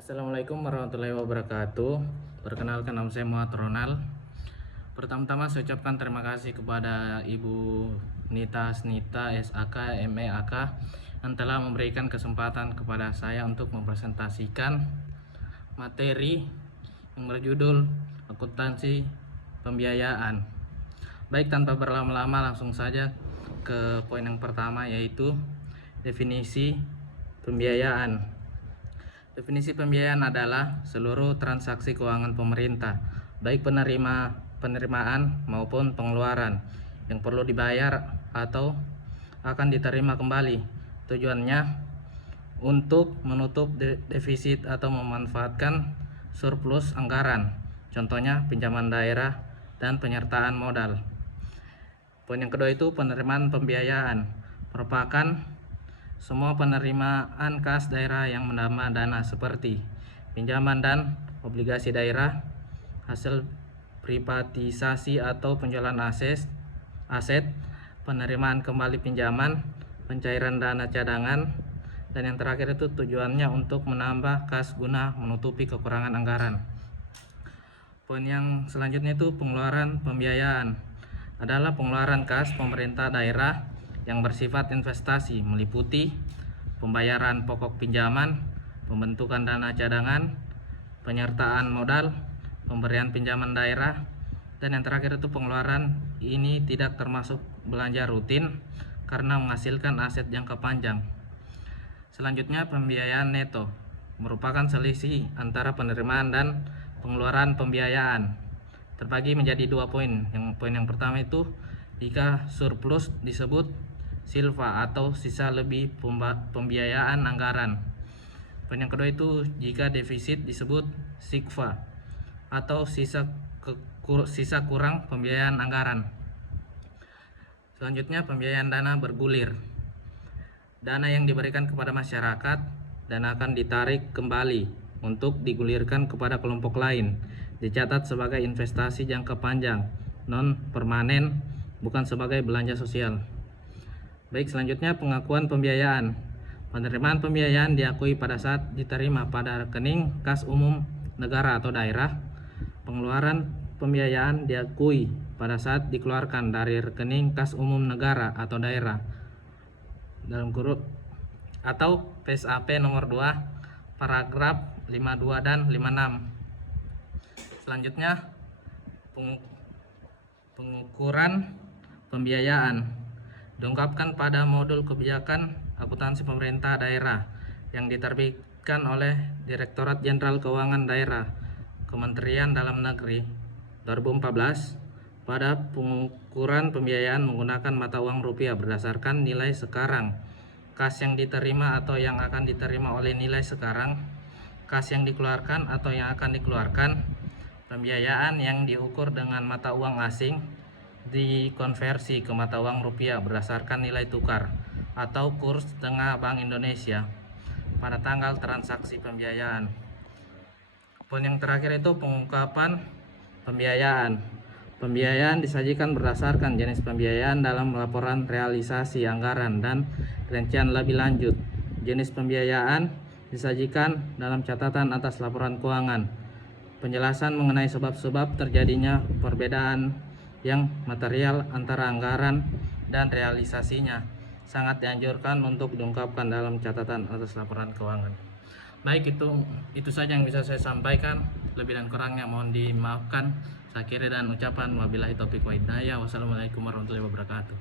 Assalamualaikum warahmatullahi wabarakatuh. Perkenalkan, nama saya Muhammad Ronald. Pertama-tama saya ucapkan terima kasih kepada Ibu Nita Snita SAK MEAK yang telah memberikan kesempatan kepada saya untuk mempresentasikan materi yang berjudul akuntansi pembiayaan. Baik, tanpa berlama-lama langsung saja ke poin yang pertama, yaitu definisi pembiayaan. Definisi pembiayaan adalah seluruh transaksi keuangan pemerintah, baik penerimaan maupun pengeluaran, yang perlu dibayar atau akan diterima kembali. Tujuannya untuk menutup defisit atau memanfaatkan surplus anggaran, contohnya pinjaman daerah dan penyertaan modal. Poin yang kedua itu penerimaan pembiayaan, merupakan semua penerimaan kas daerah yang menambah dana seperti pinjaman dan obligasi daerah, hasil privatisasi atau penjualan aset, penerimaan kembali pinjaman, pencairan dana cadangan, dan yang terakhir itu tujuannya untuk menambah kas guna menutupi kekurangan anggaran. Poin yang selanjutnya itu pengeluaran pembiayaan, adalah pengeluaran kas pemerintah daerah yang bersifat investasi, meliputi pembayaran pokok pinjaman, pembentukan dana cadangan, penyertaan modal, pemberian pinjaman daerah, dan yang terakhir itu pengeluaran ini tidak termasuk belanja rutin karena menghasilkan aset jangka panjang. Selanjutnya pembiayaan neto, merupakan selisih antara penerimaan dan pengeluaran pembiayaan, terbagi menjadi dua poin. Poin yang pertama itu jika surplus disebut silva atau sisa lebih pembiayaan anggaran. Poin yang kedua itu jika defisit disebut sikva atau sisa kurang pembiayaan anggaran. Selanjutnya pembiayaan dana bergulir, dana yang diberikan kepada masyarakat dan akan ditarik kembali untuk digulirkan kepada kelompok lain, dicatat sebagai investasi jangka panjang non permanen, bukan sebagai belanja sosial. Baik, selanjutnya pengakuan pembiayaan. Penerimaan pembiayaan diakui pada saat diterima pada rekening kas umum negara atau daerah. Pengeluaran pembiayaan diakui pada saat dikeluarkan dari rekening kas umum negara atau daerah, dalam kurung atau PSAP nomor 2 paragraf 52 dan 56. Selanjutnya pengukuran pembiayaan diungkapkan pada modul kebijakan akuntansi pemerintah daerah yang diterbitkan oleh Direktorat Jenderal Keuangan Daerah Kementerian Dalam Negeri 2014. Pada pengukuran pembiayaan menggunakan mata uang rupiah berdasarkan nilai sekarang, kas yang diterima atau yang akan diterima oleh nilai sekarang, kas yang dikeluarkan atau yang akan dikeluarkan, pembiayaan yang diukur dengan mata uang asing dikonversi ke mata uang rupiah berdasarkan nilai tukar atau kurs tengah Bank Indonesia pada tanggal transaksi pembiayaan. Poin yang terakhir itu pengungkapan pembiayaan. Pembiayaan disajikan berdasarkan jenis pembiayaan dalam laporan realisasi anggaran dan rincian lebih lanjut. Jenis pembiayaan disajikan dalam catatan atas laporan keuangan. Penjelasan mengenai sebab-sebab terjadinya perbedaan yang material antara anggaran dan realisasinya sangat dianjurkan untuk diungkapkan dalam catatan atas laporan keuangan. Baik, itu saja yang bisa saya sampaikan. Lebih dan kurangnya mohon dimaafkan. Saya kira dan ucapan wabillahi taufiq wa hidayah. Wassalamualaikum warahmatullahi wabarakatuh.